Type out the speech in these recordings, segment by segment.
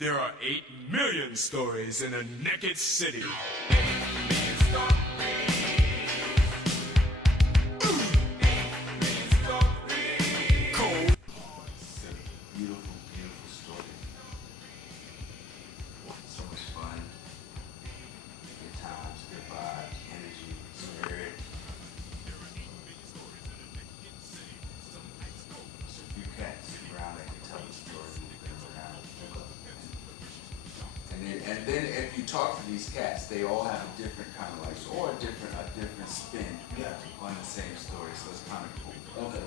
There are 8 million stories in a naked city. Cold. Beautiful, beautiful story. So much fun. Good times, good vibes, energy, spirit. There's a few cats around that can tell the story we've been around. And then if you talk to these cats, they all have a different kind of life, or a different spin on the same story. So it's kind of cool. Okay.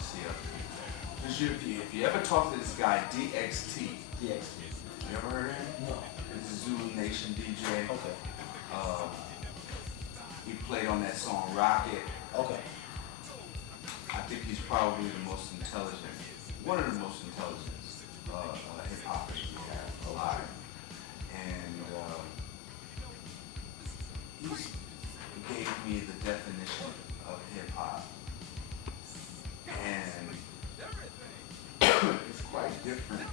See other people. Because if you ever talk to this guy, DXT, DXT. you ever heard of him? No. He's a Zulu Nation DJ. Okay. He played on that song Rocket. Okay. I think he's probably the most intelligent, one of the most intelligent hip hoppers we have alive. And he gave me the definition of hip hop. And it's quite different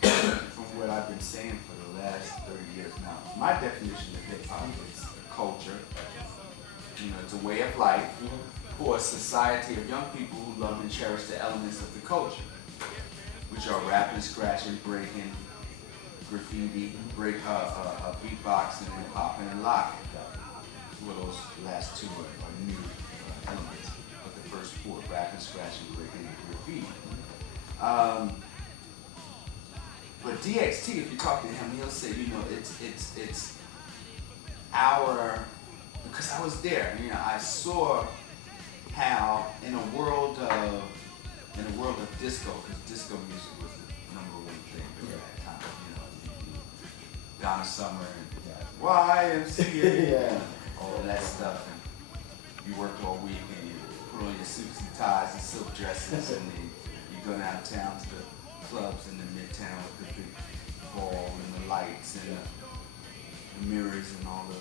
from what I've been saying for the last 30 years now. My definition of hip hop is a culture. It's a way of life for a society of young people who love and cherish the elements of the culture, which are rapping, scratching, breaking, graffiti, beatboxing, and popping and locking. Well, those last two are new elements, but the first four, rapping, scratching, breaking, and graffiti. But DXT, if you talk to him, he'll say, it's our, because I was there, I saw how in a world of disco, because disco music was the #1 thing at that time, Donna Summer and YMCA, all of that stuff, and you worked all week and you put on your suits and ties and silk dresses and then you go downtown to the clubs in the midtown with the big ball and the lights and the mirrors and all the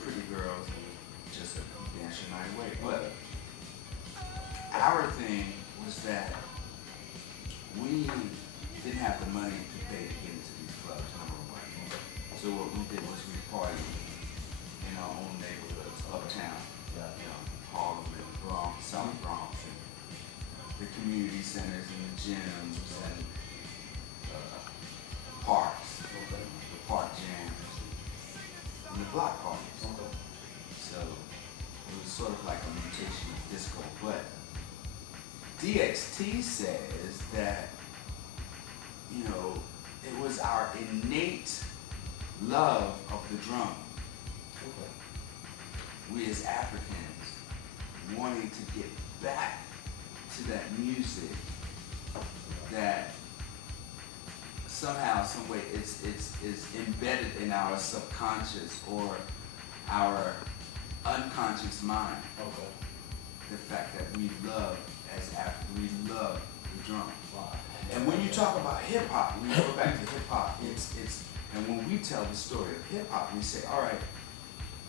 pretty girls and just dance your night away. But our thing was that we didn't have the money to pay to get into these clubs, #1. So what we did was we partied in our own neighborhoods, uptown, Harlem and Bronx, South Bronx, and the community centers and the gyms and parks, the park jams, and the block parties. So it was sort of like a mutation of disco. But DXT says that, it was our innate love of the drum. We as Africans wanting to get back to that music that somehow, some way, is embedded in our subconscious or our unconscious mind. The fact that we love, as Africans, we love the drum. And when you talk about hip hop, when you go back to hip hop, and when we tell the story of hip hop, we say, all right,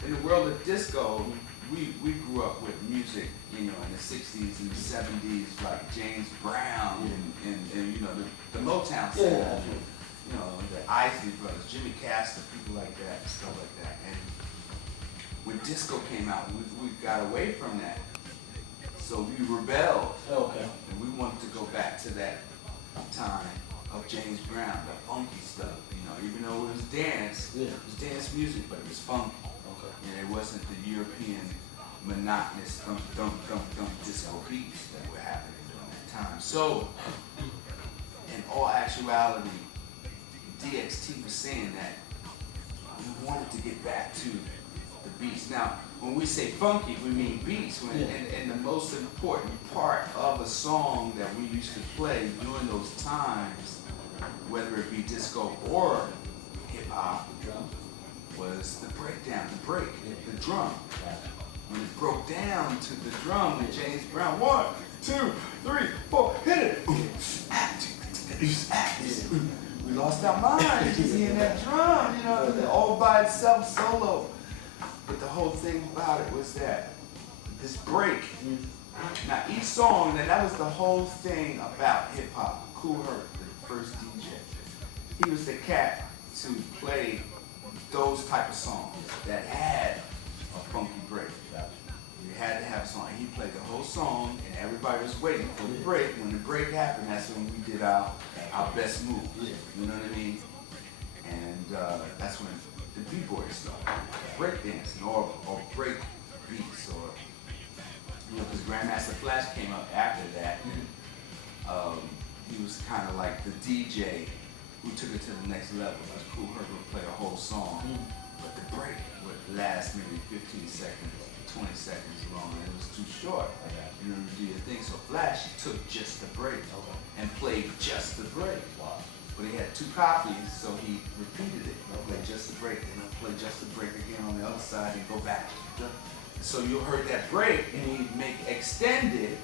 in the world of disco, we grew up with music, in the 60s and the 70s, like James Brown and the Motown sound, the Isley Brothers, Jimmy Castor, people like that, and stuff like that. And when disco came out, we got away from that. So we rebelled. And we wanted to go back to that time of James Brown, the funky stuff, even though it was dance, it was dance music, but it was funky. And it wasn't the European monotonous thump disco beats that were happening during that time. So, in all actuality, DXT was saying that we wanted to get back to the beats. Now, when we say funky, we mean beats. And the most important part of a song that we used to play during those times, whether it be disco or hip hop, was the breakdown, the break, the drum. When it broke down to the drum with James Brown, 1, 2, 3, 4, hit it. We lost our minds just hearing that drum, all by itself, solo. But the whole thing about it was that this break. Now each song, and that was the whole thing about hip hop. Kool Herc, the first DJ. he was the cat to play those type of songs that had a funky break. You had to have a song. And he played the whole song, and everybody was waiting for the break. When the break happened, that's when we did our best move. You know what I mean? And that's when the b-boy started, breakdancing or break beats, or because Grandmaster Flash came up after that. He was kind of like the DJ who took it to the next level. It was Cool Herc would play a whole song, but the break would last maybe 15 seconds, 20 seconds long, and it was too short. You know, to do your thing. So Flash took just the break and played just the break. But he had two copies, so he repeated it. He'll play just the break, and he'll play just the break again on the other side and go back. So you heard that break, and he'd make extended,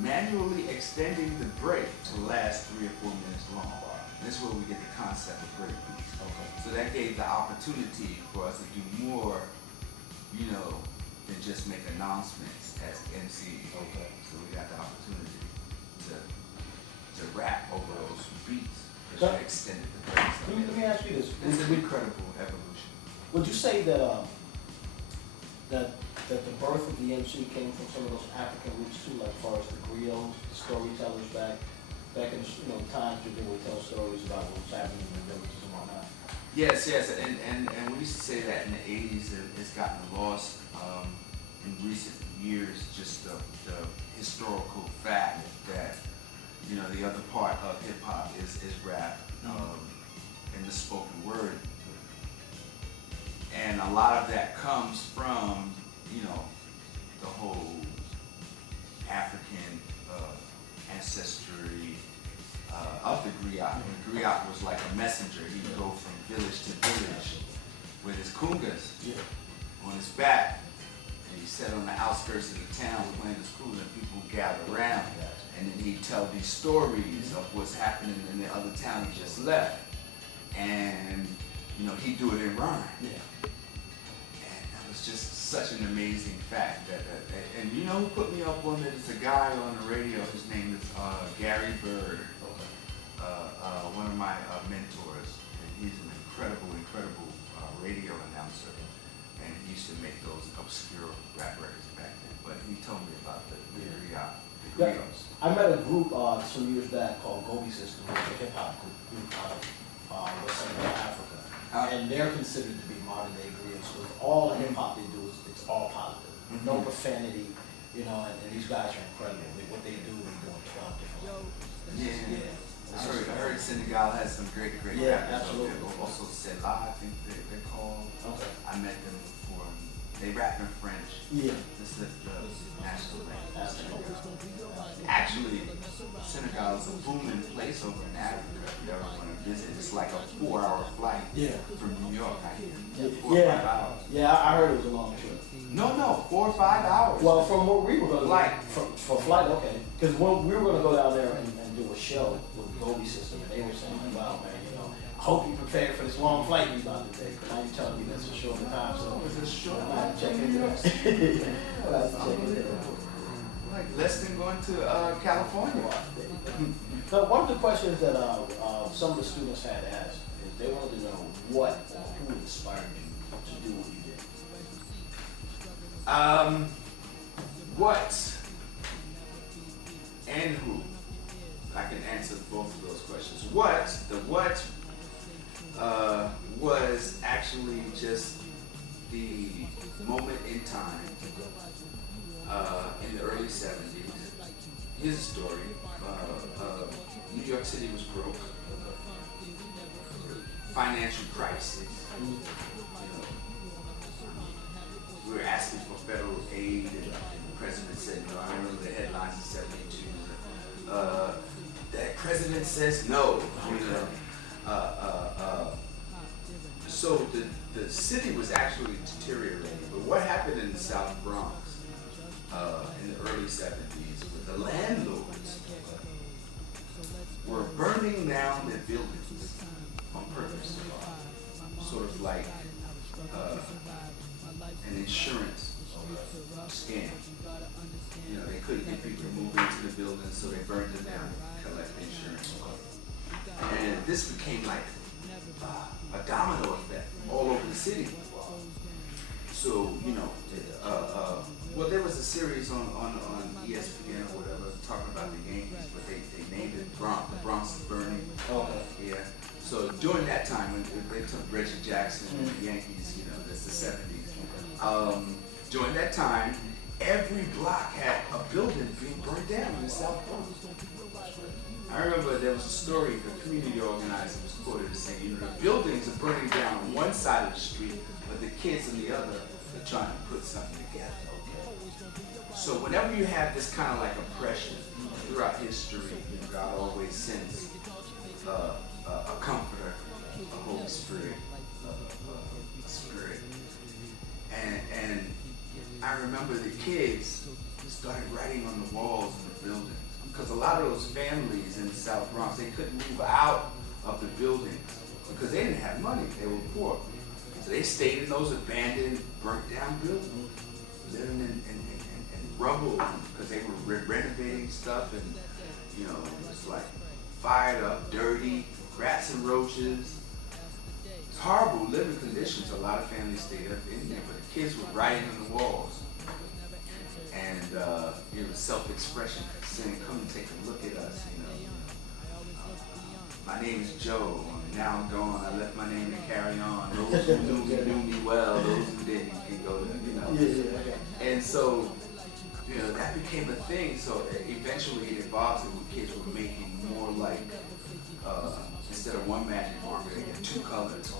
manually extending the break to last 3 or 4 minutes long. And this is where we get the concept of break beats. So that gave the opportunity for us to do more, you know, than just make announcements as MC. So we got the opportunity to rap over those beats. Extended the breaks. Let me ask you this. It's an incredible evolution. Would you say that that the birth of the MC came from some of those African roots too, like as far as the griots, the storytellers back in the times when they would tell stories about what was happening in the villages and whatnot? Yes, and we used to say that in the 80s. It's gotten lost in recent years. Just the historical fact that, you know, the other part of hip hop is rap and the spoken word, and a lot of that comes from, you know, the whole African ancestry of the griot. The griot was like a messenger. He would go from village to village with his kungas on his back, and he sat on the outskirts of the town playing his kunga, and people would gather around. And then he'd tell these stories of what's happening in the other town he just left. And, you know, he'd do it in rhyme. And that was just such an amazing fact. And you know who put me up on it? It's a guy on the radio. His name is Gary Bird, one of my mentors. And he's an incredible radio announcer. And he used to make those obscure rap records back then. But he told me about the griots. I met a group some years back called Gobi System, which is a hip hop group out of West Central Africa, and they're considered to be modern day griots. With all the hip hop they do it's all positive, no profanity, you know. And these guys are incredible. What they do in 12 different languages. I heard Senegal has some great rappers. Absolutely. Also Sela, I think they're called. I met them before. They rap in French. This is the national language. Actually, Senegal is a booming place over in Africa. If you ever want to visit, it's like a 4-hour flight from New York. I hear 4 or 5 hours. I heard it was a long trip. No, 4 or 5 hours. Well, from what we were going to flight. For flight, okay. Because when we were going to go down there and do a show with Gobi System, and they were saying, "Wow, man, you know, I hope you prepared for this long flight you're about to take." Now you're telling me that's for sure the time, so Is it short? I have to check into that. Like less than going to California. So one of the questions that some of the students had asked is they wanted to know what or who inspired you to do what you did. What and who? I can answer both of those questions. The what was actually just the moment in time in the early 70s. Here's a story. New York City was broke. Financial crisis. We were asking for federal aid, and the president said no. I remember the headlines in '72. That president says no. So the city was actually deteriorating. But what happened in the South Bronx in the early 70s with the landlords were burning down their buildings on purpose, sort of like an insurance scam. You know, they couldn't get people to move into the building, so they burned them down to collect insurance. And this became like a domino effect all over the city. So, you know, well, there was a series on ESPN or whatever talking about the Yankees, but they named it the Bronx is burning. Okay. Yeah. So during that time when they took Reggie Jackson and the Yankees, you know, that's the 70s. During that time, every block had a building being burned down in the South Bronx. I remember there was a story, the community organizer was quoted as saying, you know, the buildings are burning down on one side of the street, but the kids on the other are trying to put something together. So whenever you have this kind of like oppression throughout history, you know, God always sends a comforter, a Holy Spirit, a spirit. And I remember the kids started writing on the walls of the buildings, because a lot of those families in the South Bronx, they couldn't move out of the buildings because they didn't have money, they were poor. So they stayed in those abandoned, burnt down buildings, living in rubble, because they were renovating stuff, and you know, it's like fired up, dirty, rats and roaches. It's horrible living conditions. A lot of families stayed up in there, but the kids were writing on the walls. And it was self-expression, saying, come and take a look at us, you know. My name is Joe, now I'm gone, I left my name to carry on. Those who knew me well, those who didn't can go to, you know. And so, you know, that became a thing. So eventually it evolved to where kids were making more like, instead of one magic marker, they had two colors.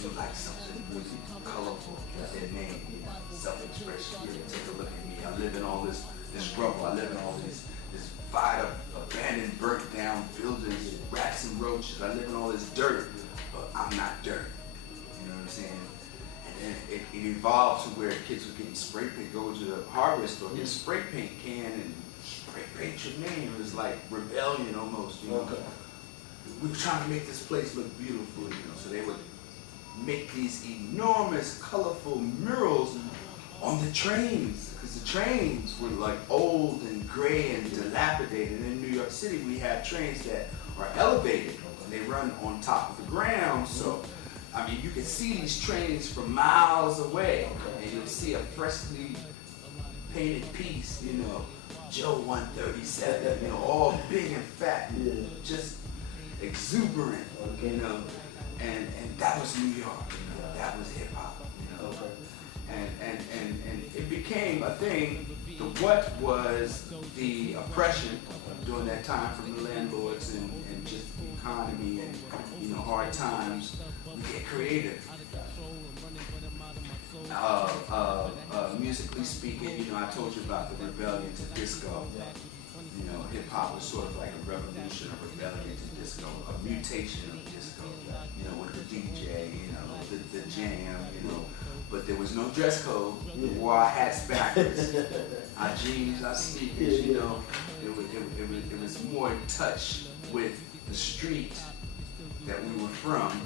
Do like something really colorful with their name, you know, self-expression. Really take a look at me. I live in all this rubble. I live in all this fired up, abandoned, burnt down buildings, rats and roaches. I live in all this dirt, but I'm not dirt. You know what I'm saying? And then it evolved to where kids were getting spray paint. Go to the hardware store, get a spray paint can and spray paint your name. It was like rebellion almost, you know. Okay. We were trying to make this place look beautiful, you know. So they would make these enormous, colorful murals on the trains, because the trains were like old and gray and dilapidated. In New York City, we have trains that are elevated, and they run on top of the ground. So, I mean, you can see these trains from miles away, and you'll see a freshly painted piece, you know, Joe 137, you know, all big and fat, and just exuberant, you know. And that was New York, you know, that was hip hop, you know. And it became a thing. What was the oppression during that time from the landlords and just the economy and, you know, hard times, we get creative. Musically speaking, you know, I told you about the rebellion to disco. You know, hip hop was sort of like a revolution, a rebellion to disco, a mutation of disco, you know, with the DJ, you know, the jam, you know, but there was no dress code. We wore our hats backwards, our jeans, our sneakers, you know. It was more in touch with the street that we were from,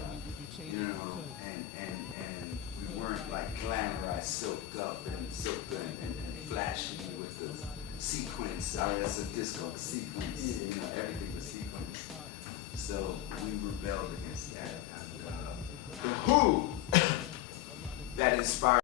you know, and we weren't like glamorized, silked up and flashy with the sequence. I mean, that's a disco, the sequence, you know, everything was sequence. So we rebelled against that. And the Who that inspired